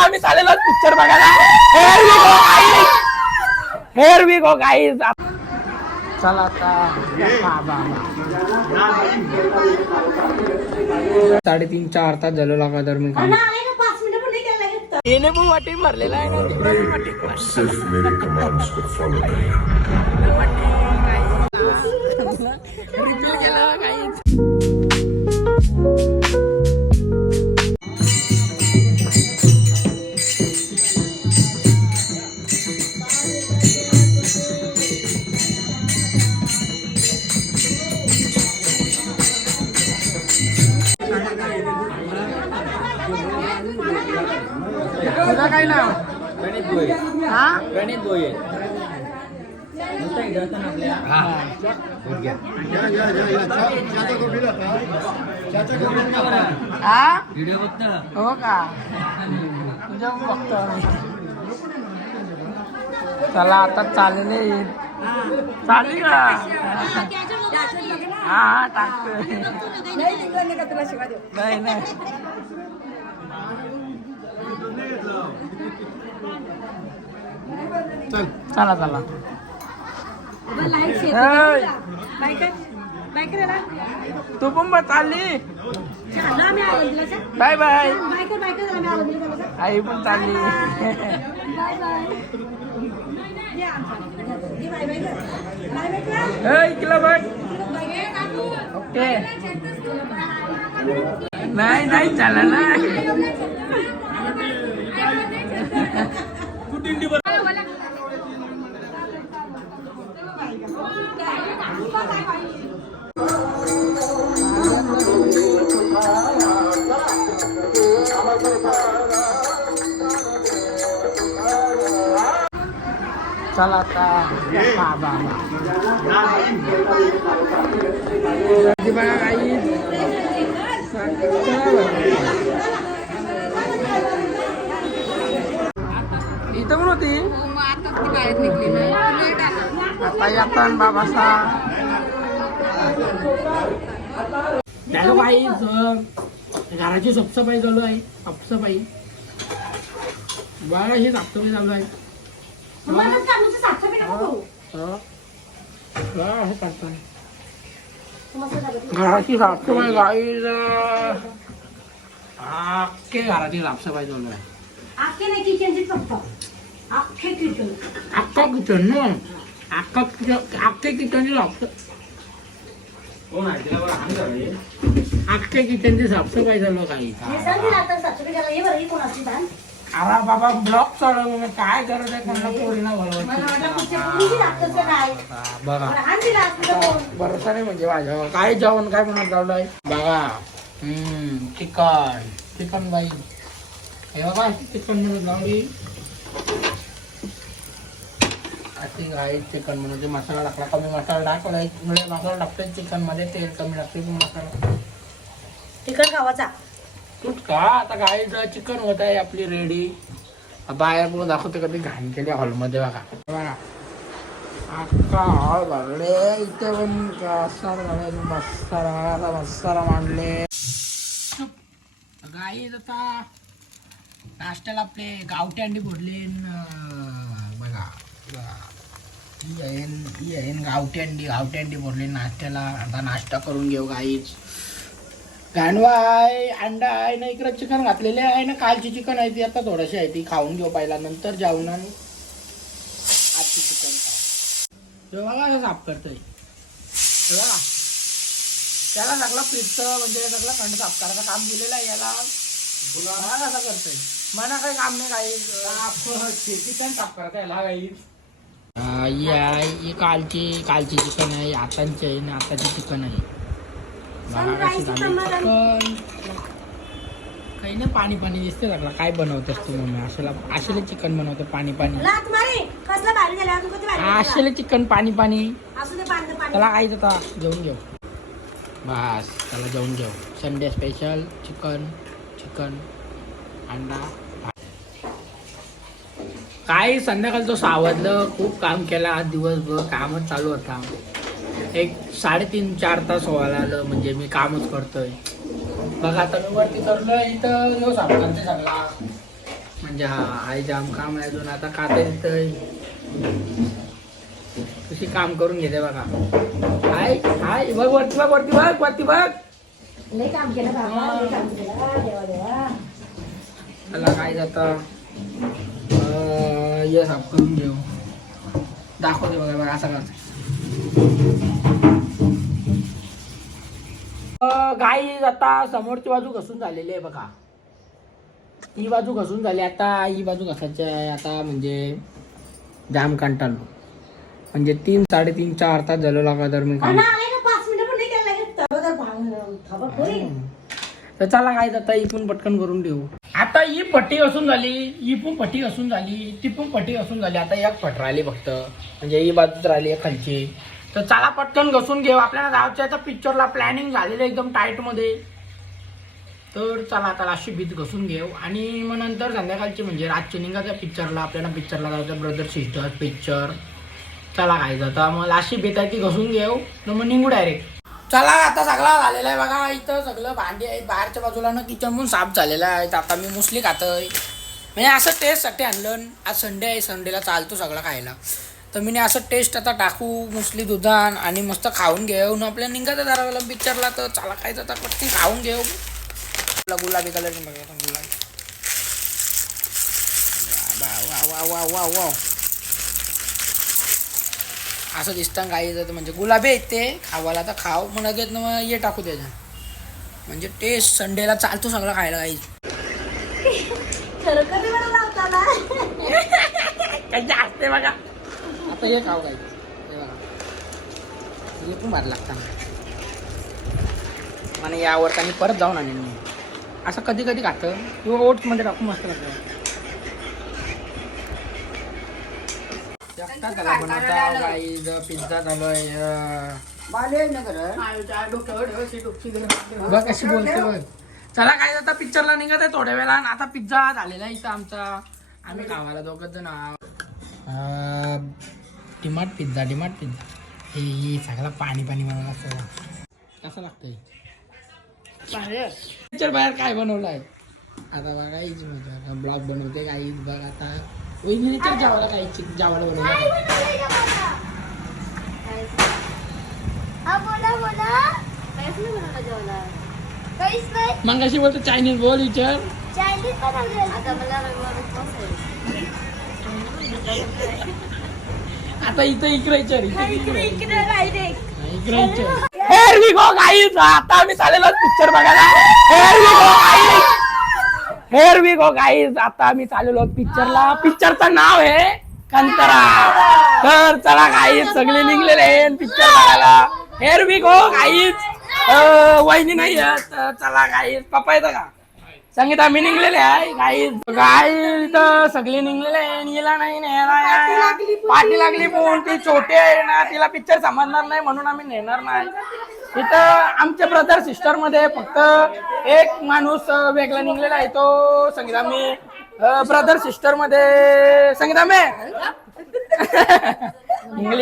आता आम्ही चाललेलो पिक्चर बघायला. Here we go guys. चला आता 3.5-4 तास झालो लागा तर मी काम येणे पण वाटी भरलेला आहे ना तिकडे. सिर्फ मेरे कमांड्स को फॉलो करें. रिव्ह्यू केला गाईज. तुझा काय नाव? गणित गोयल. हा गणित गोयल. हा व्हिडिओ बघतो. हो का तुझ्या बघतो आम्ही. चला आता चालले चालली का? हा टाकतोय. नाही नाही चला चला. तू पण बघ चालली. Bye bye. आई पण चालली. इकडे बघ. ओके नाही नाही चला ना. चला आता बघा काही इथं पण होती आता येता बाबासा. त्याला बाई घराची साफसफाई चालू आहे. साफसफाई बघा ही साफसफाई चालू आहे. घराची साफसफाई गाईज अख्खे घराची साफसफाई चालू आहे. अख्खा किचन ना अख्खे किचनची अख्खे किचनची साफसफाई चालू काही. अरे बाबा ब्लॉक चालू काय गरज आहे कोणाला पोरीना बघा भरोसा नाही म्हणजे माझ्या. काय जेवण काय म्हणत चालू आहे बघा. चिकन चिकन बाई हे बघा चिकन म्हणत लावली. अशी गाई चिकन म्हणजे मसाला टाकला कमी मसाला टाकला. मसाला टाकतोय चिकन मध्ये तेल कमी टाकते मसाला चिकन खावाचा. तूच का आता गाई चिकन होत आहे आपली रेडी. बाहेर पण दाखवते कधी घाण केली हॉलमध्ये बघा. बघा अख्खा हॉल भरले. इथे पण मसाला मसाला मांडले. गाई आता नाश्त्याला आपले गावठी अंडी फोडले. बघा ही आहे गावठी अंडी फोडले नाश्त्याला. आता नाश्ता करून घेऊ गाईच. गांडवा आहे अंडा आहे ना इकडे चिकन घातलेले आहे ना. कालची चिकन आहे ती आता थोडीशी आहे ती खाऊन घेऊ पहिला नंतर जाऊन आणि आजची चिकन खाऊ. बघा हे साफ करतोय बघा. त्याला सगळं फ्रीजचं म्हणजे सगळं थंड साफ करायचं काम दिलेलं आहे याला. बघा कसं करतोय. मना काही काम नाही काही चिकन साफ करायचं याला काही. ही कालची चिकन आहे. आताची आहे ना आताची चिकन आहे. काही नाही पाणी पाणी दिसते लागला. काय बनवतेस तू मम्मी? आशेला चिकन बनवते पाणी पाणी. आशेला चिकन पाणी पाणी. त्याला काय आता जेवून घेऊ बस. त्याला जेवून घेऊ. संडे स्पेशल चिकन अंडा. काय संध्याकाळचं 6 वाजलं. खूप काम केलं आज दिवसभर. कामच चालू होता. एक 3.5-4 तास व्हायला आलं म्हणजे मी कामच करतोय. बघा आता मी वरती चढलोय. इथं साफ करते सगळा म्हणजे आई जाम काम आहे अजून आता काता येतंय कशी काम करून घेते बघा. हाय हाय बघ वरती बघ वरती बघ वरती बघ. लय काम केलं बाबा, लय काम केलं देवा देवा. त्याला काय जाता ये साफ करून घेऊ दाखवते बघा बघा असं करते. गाई आता समोरची बाजू घसून झालेली आहे बघा. ही बाजू घसून झाली आता ही बाजू घसायची आहे आता म्हणजे जाम कंटाळलो म्हणजे 3 3.5 4 तास झालो लगातार मी काम. ना, आले ना, 5 मिनिटं पण नाही केलं लगेच तबा खबर होईल. तर चला काय जाता ही पण पटकन करून ठेवू. आता ही पट्टी घसून झाली ही पण पट्टी घसून झाली ती पण पट्टी घसून झाली आता एक पट राहिली फक्त म्हणजे ही बाजूच राहिली आहे खालची. तर चला पटकन घसून घेऊ आपल्याला जायचं आता पिक्चरला प्लॅनिंग झालेलं एकदम टाईट मध्ये. तर चला आता लाशी भीत घसून घेऊ आणि मग नंतर संध्याकाळची म्हणजे रातची निघायचं पिक्चरला आपल्याला पिक्चरला जायचं ब्रदर सिस्टर पिक्चर. चला काय जाता मग लाशी भीत आहे ती घसून घेऊ न मग निघू डायरेक्ट. चला आता सगळा झालेला आहे बघा इथं सगळं भांडी आहेत बाहेरच्या बाजूला ना किचन पण साफ झालेला आहे. आता मी मुसली खातोय म्हणजे असं टेस्टसाठी आणलं आज संडे आहे संडेला चालतो सगळं खायला. तर मी असं टेस्ट आता टाकू मुसली दुधान आणि मस्त खाऊन घेऊन आपल्याला निघायचं जरा पिक्चरला. तर चला काय जाता पटकन खाऊन घेऊ. गुलाबी कलर बघा गुलाबी वा वा वा वा वा असं दिसतं गाईचं म्हणजे गुलाबी आहेत ते खावाला तर खाव म्हणत येत ना मग हे टाकू त्याच्या म्हणजे टेस्ट संडेला चालतो सगळं खायला गाई. असते बघा आता हे खाऊ गाई हे बघा हे पण भारी लागतं आणि यावर आणि परत जाऊन आणेल मी असं कधी कधी खातं किंवा ओट्स मध्ये टाकून मस्त लागतं. पिझ्झा झालोय बघ कशी बोलते बघ. चला काय आता पिक्चरला निघत आहे थोड्या वेळा आता पिझ्झा झालेला आहे इथं आमचा आम्ही खावायला दोघंच जण डिमार्ट पिझ्झा हे सगळं पाणी पाणी मला कसं लागतंय पिक्चर बाहेर काय बनवलं आहे आता बघा हीच मजा ब्लॉग बनवते काही बघ आता वहिनीच्या जेवायला काही जेवायला बनवलं मग कशी बोलतो चायनीज बोल विचार आता इथं इकडे आता आम्ही चाललेलो पिक्चर बघायला. हेअर वी गो गाईज आता आम्ही चाललेलो पिक्चरला. पिक्चरचं नाव आहे कंतरा. तर चला गाईज सगळे निघलेले आहे पिक्चर बघायला. हेअर वी गो गाईज वहिनी नाही चला गाईज पप्पा येतं का संगीता मी निघलेले आहे गाईज गाईज सगळे निघलेले आहे. हिला नाही पाठी लागली पण ती छोटी आहे ना तिला पिक्चर समजणार नाही म्हणून आम्ही नेणार नाही. इथं आमच्या ब्रदर सिस्टर मध्ये फक्त एक माणूस वेगळा निघलेला आहे तो संगीता मी ब्रदर सिस्टर मध्ये संगीता मी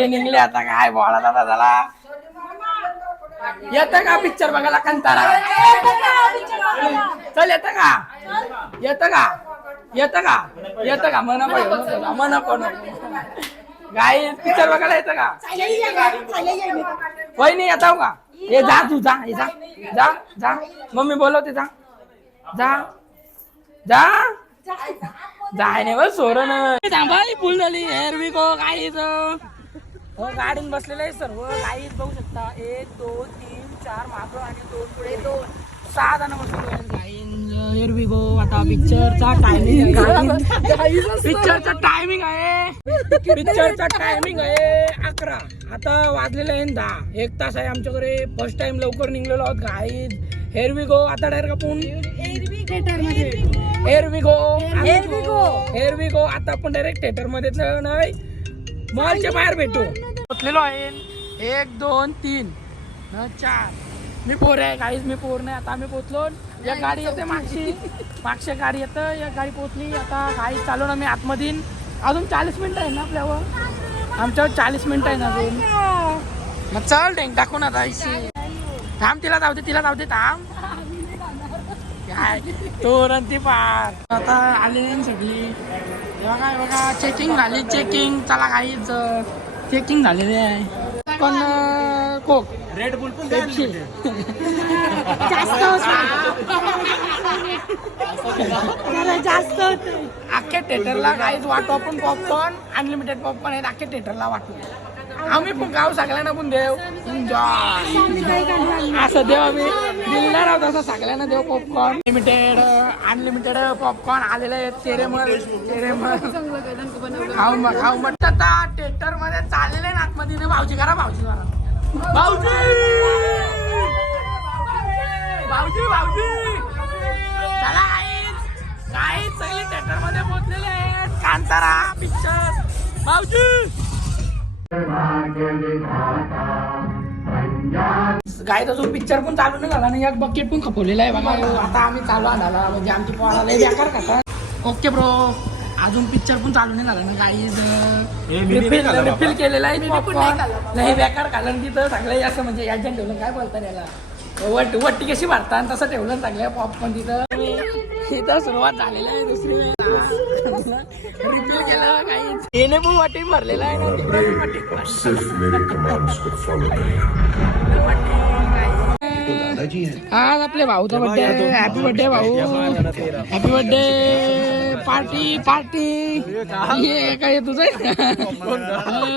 निघले आता काय बोला दादा झाला. येतं का पिक्चर बघायला कंटाळा चल येतं का मन कोण गाई पिक्चर बघायला येतं का वहिनी येतो का हे जा तू जा हे जा मम्मी बोलवते जा जाय नाही बस सोरण थांबाई फुल झाली हेअर वी गो गाईच गाडीन बसलेलं आहे सर्व गाईच बघू शकता 1 2 3 4 मागं आणि 2 पुढे 6 जण बसलेले गाईन हेअर वी गो. आता पिक्चरचा टायमिंग आहे 11 आता वाजलेलं आहे 10 1 तास आहे आमच्याकडे. फर्स्ट टाइम लवकर निघलेलो आहोत गाईज. हेअर वी गो आता डायरेक्ट आपण हेअर वी गो आता आपण डायरेक्ट थिएटर मध्ये नाही मॉलच्या बाहेर भेटू. पोचलेलो आहे 1 2 3 4 मी पोर आहे गाईज मी पोर नाही. आता आम्ही पोचलो एक गाडी येते मागची गाडी येतं एक गाडी पोचली. आता गाडी चालू ना मी आतमध्ये अजून 40 मिनिटं आहे ना आपल्यावर आमच्यावर 40 मिनिटं आहे ना अजून. मग चल टेंग टाकून आता थांब तिला जाऊ दे थांब काय तोरण ती पार आता आले नाही सगळी बघा चेकिंग झाली चेकिंग चला काहीच चेकिंग झालेली आहे पण कोक रेड बुल पण पेप्सी जास्त अख्ख्या थिएटरला काहीच वाटू आपण पॉपकॉर्न अनलिमिटेड पॉपकॉर्न आहेत अख्ख्या थिएटरला वाटू आम्ही पण गाव सगळ्यांना पण देव असं देव आम्ही दिलदार आहोत असं सगळ्यांना देव पॉपकॉर्न अनलिमिटेड पॉपकॉर्न आलेले आहेत चेरेमल खाऊ मग आता थिएटर मध्ये चाललेले ना आतमध्ये भाऊजी करा भाऊजी चला काही सगळे थिएटर मध्ये पोहोचलेले आहेत कांतारा पिक्चर भाऊजी काय अजून पिक्चर पण चालू नाही झाला नाही एक बकेट पण खपवलेला आहे बघा आता आम्ही चालू झाला म्हणजे आमची पोराला बेकार खातात ओके ब्रो अजून पिक्चर पण चालू नाही झाला ना काही रिफिल केलेला आहे पॉपकॉर्न नाही बेकार खाल्लं तिथं सगळं असं म्हणजे याच्यात ठेवलं काय बोलतात याला वट्टी कशी भरतात तसं ठेवलं सगळं पॉपकॉर्न तिथं सुरुवात झालेली आहे दुसरी रिफिल केलं काही येणे पण वाटी भरलेला आहे अब सिर्फ मेरे कमांड्स को फॉलो करें आज आपले भाऊचा बर्थडे आहे हॅपी बर्थडे भाऊ हॅपी बर्थडे पार्टी हे काय तुझं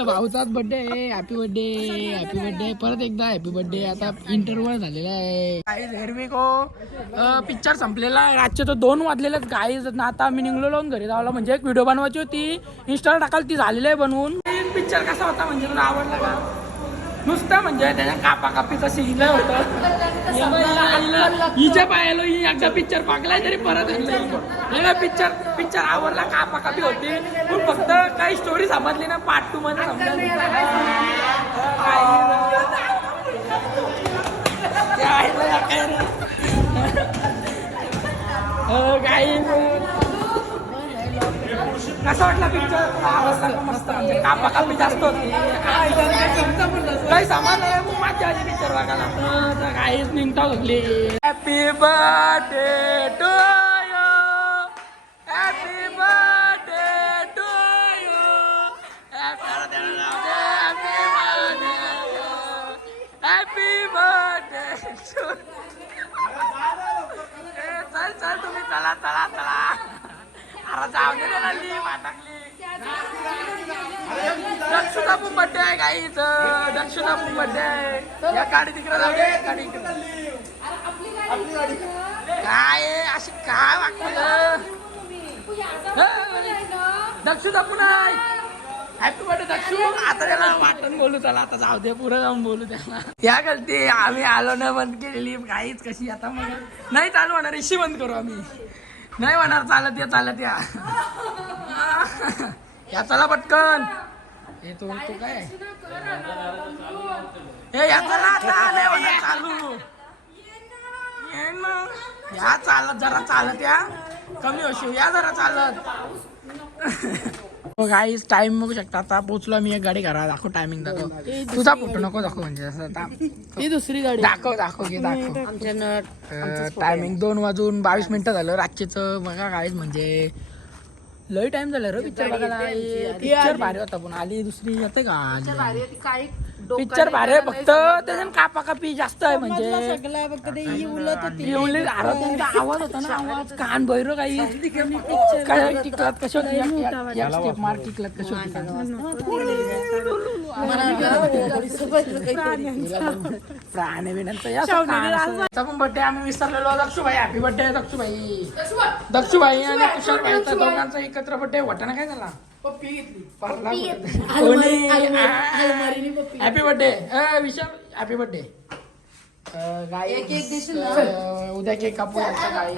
भाऊचाच बर्थडे आहे हॅपी बर्थडे परत एकदा हॅपी बर्थडे आता इंटरव्ह्यू झालेला आहे हेरवी को पिक्चर संपलेला आहे रातचे तो 2 वाजलेलेच गाईज आता मी निघलो लावून घरी जावला म्हणजे एक व्हिडिओ बनवायची होती इंस्टाला टाकाल ती झालेली आहे बनवून पिक्चर कसा होता म्हणजे तुला आवडला का नुसतं म्हणजे त्याच्या कापाकापीचं शिकलं होतं हिच्या पायाला ही एकदा पिक्चर पाकलाय तरी परत पिक्चर आवडला कापाकापी होती पण फक्त काही स्टोरी समजली ना पार्ट 2 मध्ये समजली कसा वाटला पिक्चर आवडला मस्त म्हणजे कापाकापी जास्त होती काही सामान नाही मजा आली पिक्चर बघायला काहीच निघता होतली happy birthday to you happy birthday to you happy birthday चल तुम्ही चला अरे जाऊ दे दक्षुदा पण बड्डे आहे काहीच दक्षुदा पण बड्डे आहे या गाडी तिकडे गाडी काय अशी काय वाटलं दक्षुदा पण आहे हॅपी बर्थडे दक्षू आता त्याला वाटण बोलू चला आता जाऊ दे पुढे जाऊन बोलू त्याला या गलती आम्ही आलो ना बंद केलेली काहीच कशी आता मग नाही चालू होणार इशी बंद करू आम्ही नाही होणार चालत या चला पटकन हे तो काय हे या चला आता नाही होणार चालू या चालत या कमी होशील या जरा चालत गाईस टाइम बघू शकता आता पोहोचलो मी एक गाडी घरा दाखव टायमिंग दाखव तुझा फोटो नको दाखव म्हणजे असं दुसरी गाडी दाखव टायमिंग 2:22 झालं रात्रीच बघा गाईस म्हणजे लय टाइम झालं रे पिक्चर बघायला पिक्चर भारी होता पण आली दुसरी येते का पिक्चर भारी फक्त त्याच्या कापाकापी जास्त आहे म्हणजे आवाज होता ना आवाज कान भैरो काही टिकलात कशी होती मार टिकलात कशी होती प्राणी बिण्यांचा पण बर्थडे आम्ही विसरलेलो दक्षूभाई हॅपी बर्थडे दक्षूभाई आणि तुषारभाई दोघांचा एकत्र बर्थडे वाटाणा काय झाला हॅपी बर्थडे विशाल हॅपी बर्थडे उद्या केक कापू गाई